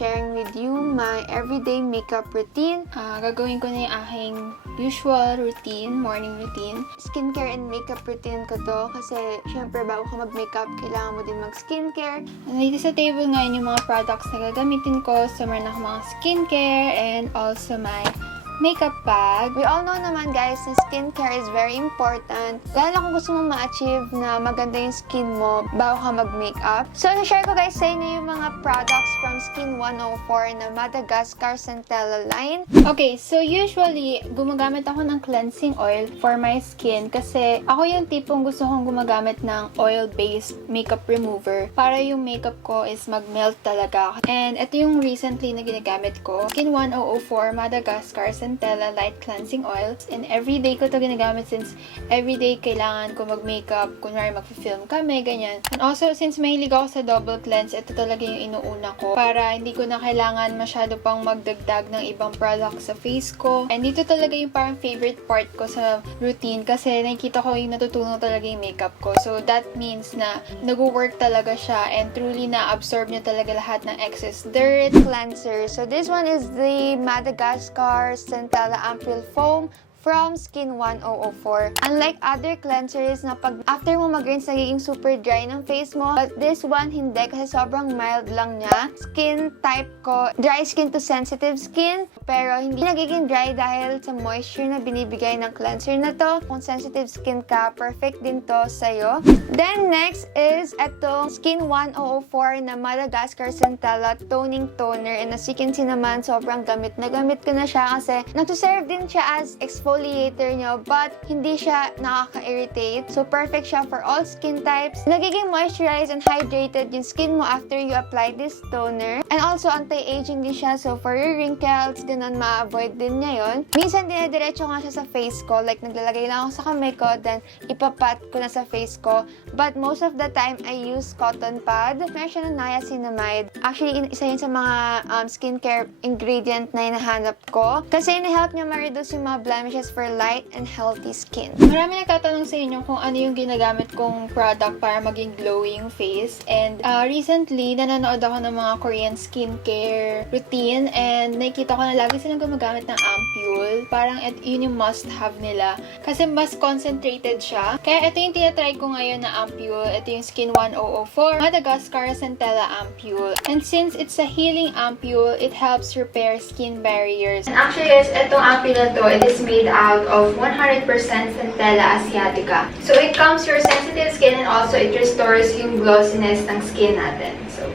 sharing with you my everyday makeup routine. Gagawin ko na yung aking usual routine, morning routine. Skincare and makeup routine ko to kasi syempre bago ka mag-makeup, kailangan mo din mag-skincare. Dito sa table ngayon yung mga products na gagamitin ko. So, meron ako mga skincare and also my makeup bag. We all know naman guys na skincare is very important. Lalo na kung gusto mong ma-achieve na maganda yung skin mo bago ka mag-makeup. So, share ko guys sa inyo yung mga products from Skin 104 na Madagascar Centella line. Okay, so usually, gumagamit ako ng cleansing oil for my skin kasi ako yung tipong gusto kong gumagamit ng oil-based makeup remover para yung makeup ko is mag-melt talaga. And ito yung recently na ginagamit ko. Skin 1004 Madagascar Centella Light Cleansing Oil. And everyday ko to ginagamit since everyday kailangan ko mag-makeup. Kunwari mag-film kami, ganyan. And also, since mahilig ako sa double cleanse, ito talaga yung inuuna ko para hindi ko na kailangan masyado pang magdagdag ng ibang products sa face ko. And dito talaga yung parang favorite part ko sa routine kasi nakikita ko yung natutulong talaga yung makeup ko. So, that means na nag-work talaga siya and truly na-absorb niya talaga lahat ng excess dirt. Cleanser. So, this one is the Madagascar Centella Ampoule Foam from Skin 1004. Unlike other cleansers na pag after mo mag-rinse, nagiging super dry ng face mo. But this one, hindi. Kasi sobrang mild lang niya. Skin type ko, dry skin to sensitive skin. Pero hindi nagiging dry dahil sa moisture na binibigay ng cleanser na to. Kung sensitive skin ka, perfect din to sa'yo. Then next is itong Skin 1004 na Madagascar Centella Toning Toner. And as you can see naman, sobrang gamit na gamit ko na siya kasi nagsuserve din siya as exfoliator nyo, but hindi siya nakaka-irritate. So, perfect siya for all skin types. Nagiging moisturized and hydrated yung skin mo after you apply this toner. And also, anti-aging din siya. So, for your wrinkles, ganun, ma-avoid din niya yun. Minsan, dinediretso nga siya sa face ko. Like, naglalagay lang ako sa kamay ko, then ipapat ko na sa face ko. But most of the time, I use cotton pad. Meron siya ng niacinamide. Actually, isa yun sa mga skincare ingredient na hinahanap ko. Kasi, ina-help niya ma-reduce yung mga blemishes for light and healthy skin. Marami nagtatanong sa inyo kung ano yung ginagamit kong product para maging glowing face. And recently, nanonood ako ng mga Korean skincare routine and nakikita ko na lagi silang gumagamit ng ampule. Parang yun yung must-have nila. Kasi mas concentrated siya. Kaya ito yung tinatry ko ngayon na ampule. Ito yung Skin 1004 Madagascar Centella Ampule. And since it's a healing ampule, it helps repair skin barriers. And actually guys, itong ampule na to, it is made out of 100% Centella asiatica. So, it calms your sensitive skin and also it restores yung glossiness ng skin natin. So,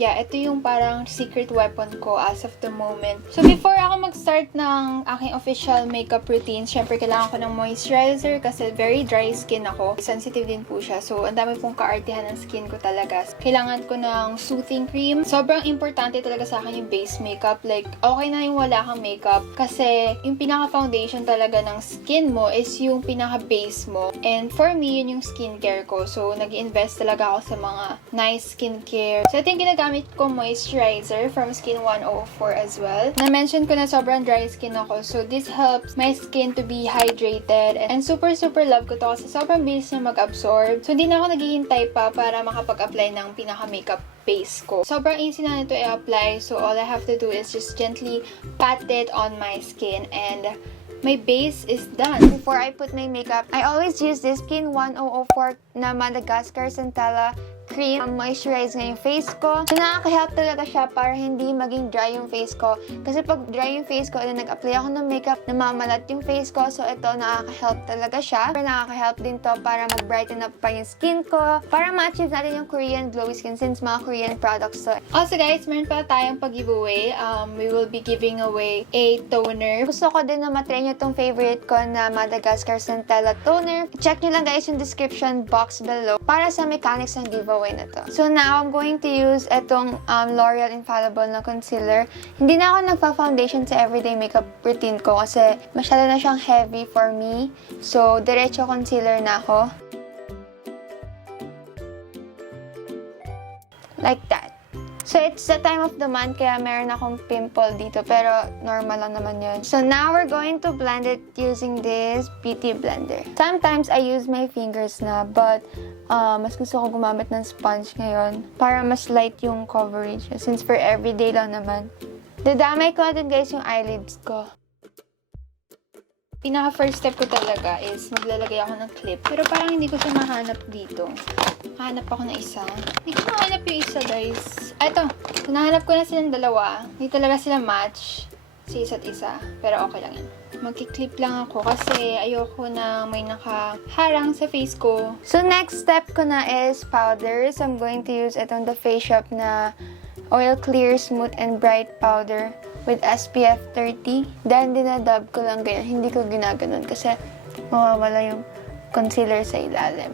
yeah, ito yung parang secret weapon ko as of the moment. So, before ako mag-start ng aking official makeup routine, syempre kailangan ko ng moisturizer kasi very dry skin ako. Sensitive din po siya. So, ang dami pong kaartihan ng skin ko talaga. Kailangan ko ng soothing cream. Sobrang importante talaga sa akin yung base makeup. Like, okay na yung wala kang makeup kasi yung pinaka-foundation talaga ng skin mo is yung pinaka-base mo. And for me, yun yung skincare ko. So, nag-invest talaga ako sa mga nice skincare. So, ito yung ginagamit ko moisturizer from Skin 104 as well. Na-mention ko na sobrang dry skin ako. So, this helps my skin to be hydrated. And super love ko to kasi sobrang bilis niya mag-absorb. So, hindi na ako naghihintay pa para makapag-apply ng pinaka-makeup base ko. Sobrang easy na nito i-apply. So, all I have to do is just gently pat it on my skin and my base is done. Before I put my makeup, I always use this Skin 1004 na Madagascar Centella cream. Moisturize nga yung face ko. So, nakaka-help talaga siya para hindi maging dry yung face ko. Kasi pag dry yung face ko, and nag-apply ako ng makeup, namamalat yung face ko. So, ito, nakaka-help talaga siya. Pero nakaka-help din to para mag-brighten up pa yung skin ko. Para ma-achieve natin yung Korean glowy skin since mga Korean products to. Also, guys, meron pa tayong pag-giveaway. We will be giving away a toner. Gusto ko din na matry nyo itong favorite ko na Madagascar Centella Toner. Check nyo lang guys yung description box below para sa mechanics ng giveaway na to. So now, I'm going to use itong L'Oreal Infallible na concealer. Hindi na ako nagpa-foundation sa everyday makeup routine ko kasi masyado na siyang heavy for me. So, diretso concealer na ako. Like that. So, it's the time of the month, kaya meron akong pimple dito, pero normal lang naman yun. So, now we're going to blend it using this beauty blender. Sometimes, I use my fingers na, but mas gusto ko gumamit ng sponge ngayon para mas light yung coverage. Since for everyday lang naman. Dadamay ko natin guys yung eyelids ko. Pinaka first step ko talaga is maglalagay ako ng clip. Pero parang hindi ko siya mahanap dito. Hanap ako ng isa. Hindi ko mahanap yung isa, guys. Eto, nahanap ko na silang dalawa. Hindi talaga sila match sa isa't isa. Pero okay lang yan. Magki-clip lang ako kasi ayoko na may nakaharang sa face ko. So, next step ko na is powder. So, I'm going to use itong The Face Shop na Oil Clear Smooth and Bright Powder with SPF 30. Then, dinadab ko lang ganyan. Hindi ko ginaganon kasi mawawala yung concealer sa ilalim.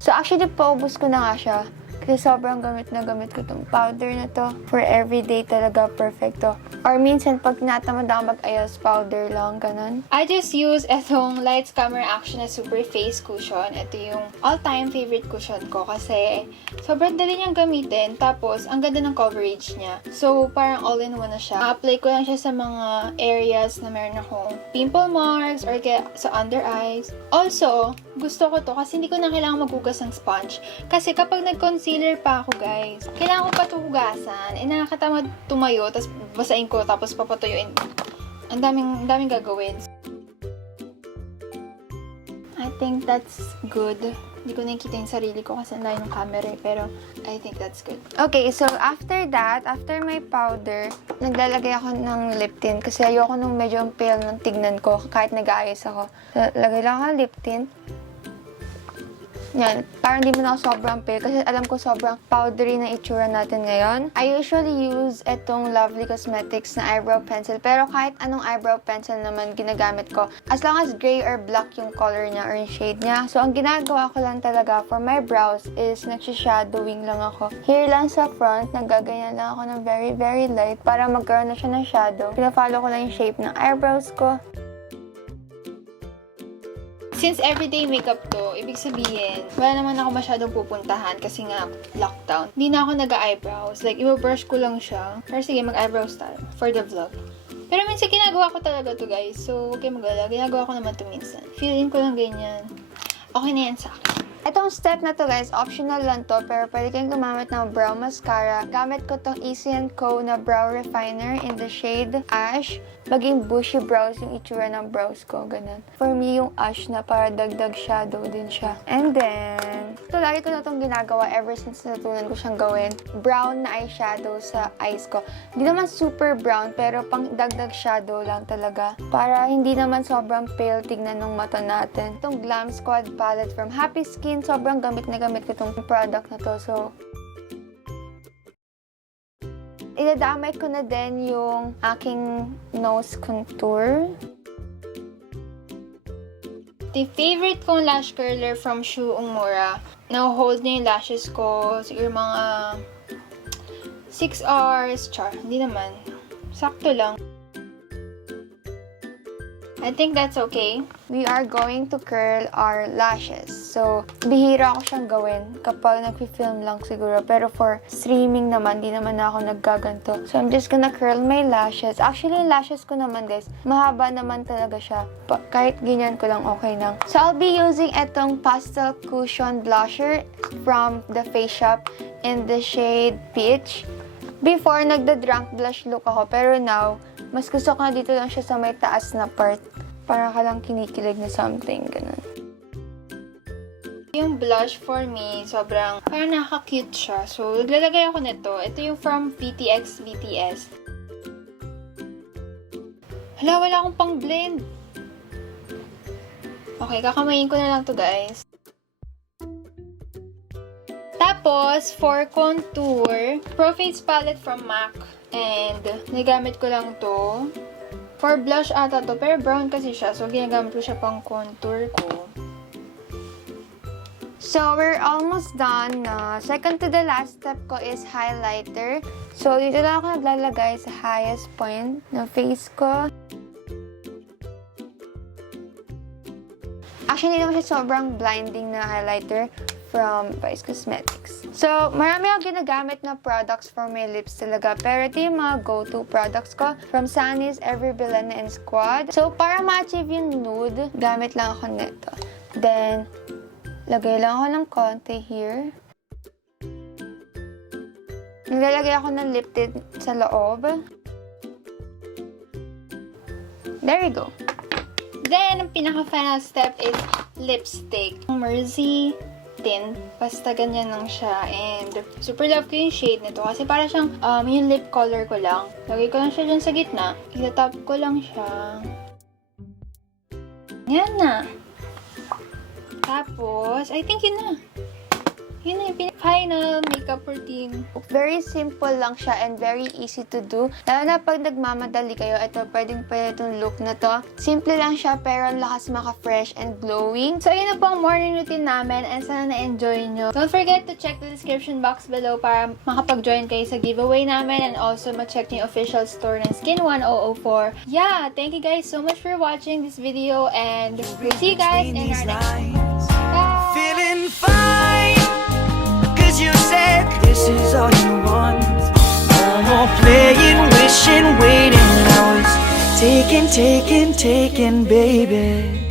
So, actually, paubos ko na nga siya. Kasi sobrang gamit na gamit ko itong powder na to. For everyday talaga, perfecto. Or minsan, pag natamad ako mag-ayos, powder lang, ganun. I just use itong Lights Camera Action na Super Face Cushion. Ito yung all-time favorite cushion ko kasi sobrang dali niyang gamitin. Tapos, ang ganda ng coverage niya. So, parang all-in-one na siya. Apply ko lang siya sa mga areas na meron akong pimple marks or kaya sa under eyes. Also, gusto ko to kasi hindi ko na kailangan maghugas ng sponge. Kasi kapag nag-concealer pa ako, guys, kailangan ko pa ito hugasan. Nakakatamad tumayo, tapos basain ko, tapos papatuyuin. Ang daming gagawin. I think that's good. Hindi ko nakikita yung sarili ko kasi ang layo ng camera eh, pero I think that's good. Okay, so after that, after my powder, naglalagay ako ng lip tint kasi ayoko nung medyo pale ng tignan ko kahit nag-aayos ako. So, lagay lang ako ng lip tint. Yan, parang di mo na ako sobrang pale kasi alam ko sobrang powdery na itsura natin ngayon. I usually use itong Lovely Cosmetics na eyebrow pencil, pero kahit anong eyebrow pencil naman ginagamit ko. As long as gray or black yung color niya or yung shade niya. So, ang ginagawa ko lang talaga for my brows is nagsishadowing lang ako. Here lang sa front, nagaganyan lang ako ng very, very light para magkaroon na siya ng shadow. Pinafollow ko lang yung shape ng eyebrows ko. Since everyday makeup to, ibig sabihin, wala naman ako masyadong pupuntahan kasi nga lockdown. Hindi na ako nag-eyebrows. Like, i-brush ko lang siya. Pero sige, mag-eyebrows tayo for the vlog. Pero minsan ginagawa ko talaga to, guys. So, okay mag-alala. Ginagawa ko naman to minsan. Feeling ko lang ganyan. Okay na yan sa akin. Itong step na to, guys, optional lang to, pero pwede kayong gumamit ng brow mascara. Gamit ko tong Easy & Co na brow refiner in the shade Ash. Maging bushy brows yung itsura ng brows ko, ganun. For me, yung Ash na para dagdag shadow din siya. And then, ito lagi ko na itong ginagawa ever since natutunan ko siyang gawin. Brown na eyeshadow sa eyes ko. Hindi naman super brown, pero pang dagdag shadow lang talaga. Para hindi naman sobrang pale tignan ng mata natin. Itong Glam Squad palette from Happy Skin, sobrang gamit na gamit ko itong product na to. So, idadamay ko na din yung aking nose contour. The favorite kong lash curler from Shu Uemura. Na-hold niya yung lashes ko. Siguro mga 6 hours. Char, hindi naman. Sakto lang. I think that's okay. We are going to curl our lashes. So, bihira ako siyang gawin kapag nag-film lang siguro. Pero for streaming naman, di naman ako naggaganto. So, I'm just gonna curl my lashes. Actually, yung lashes ko naman, guys, mahaba naman talaga siya. Kahit ganyan ko lang, okay lang. So, I'll be using itong Pastel Cushion Blusher from The Face Shop in the shade Peach. Before, nagda-drunk blush look ako. Pero now, mas gusto ko na dito lang siya sa may taas na part. Para ka lang kinikilig na something, ganun. Yung blush for me, sobrang parang nakaka-cute siya. So, naglalagay ako nito. Ito yung from VTX BTS. Hala, wala akong pang-blend. Okay, kakamayin ko na lang to, guys. Tapos, for contour, Pro Face palette from MAC. And, nagamit ko lang to. For blush ata to, pero brown kasi siya. So, ginagamit ko siya pang contour ko. So, we're almost done na. Second to the last step ko is highlighter. So, dito lang ako naglalagay sa highest point ng face ko. Actually, hindi naman siya sobrang blinding na highlighter from Vice Cosmetics. So, marami akong ginagamit na products for my lips talaga. Pero ito yung mga go-to products ko from Sunny's, Every Bilena, and Squad. So, para ma-achieve yung nude, gamit lang ako nito. Then, lagay lang ako ng konti here. Naglalagay ako ng lip tint sa loob. There we go. Then, ang pinaka-final step is lipstick. Mercy tint. Basta ganyan lang siya. And super love ko yung shade nito. Kasi para siyang yung lip color ko lang. Lagay ko lang siya dyan sa gitna. Itatap ko lang siya. Yan na. Tapos, I think yun na. Yun na yung final makeup routine. Very simple lang siya and very easy to do. Lalo na pag nagmamadali kayo, ito, pwede itong look na to. Simple lang siya pero ang lakas maka-fresh and glowing. So, yun na po ang morning routine namin and sana na-enjoy nyo. Don't forget to check the description box below para makapag-join kayo sa giveaway namin and also ma-check yung official store ng Skin 1004. Yeah, thank you guys so much for watching this video and we'll see you guys in our next one. Bye! Feeling fine, 'cause you said this is all you want. No more playing, wishing, waiting. I was taken, baby.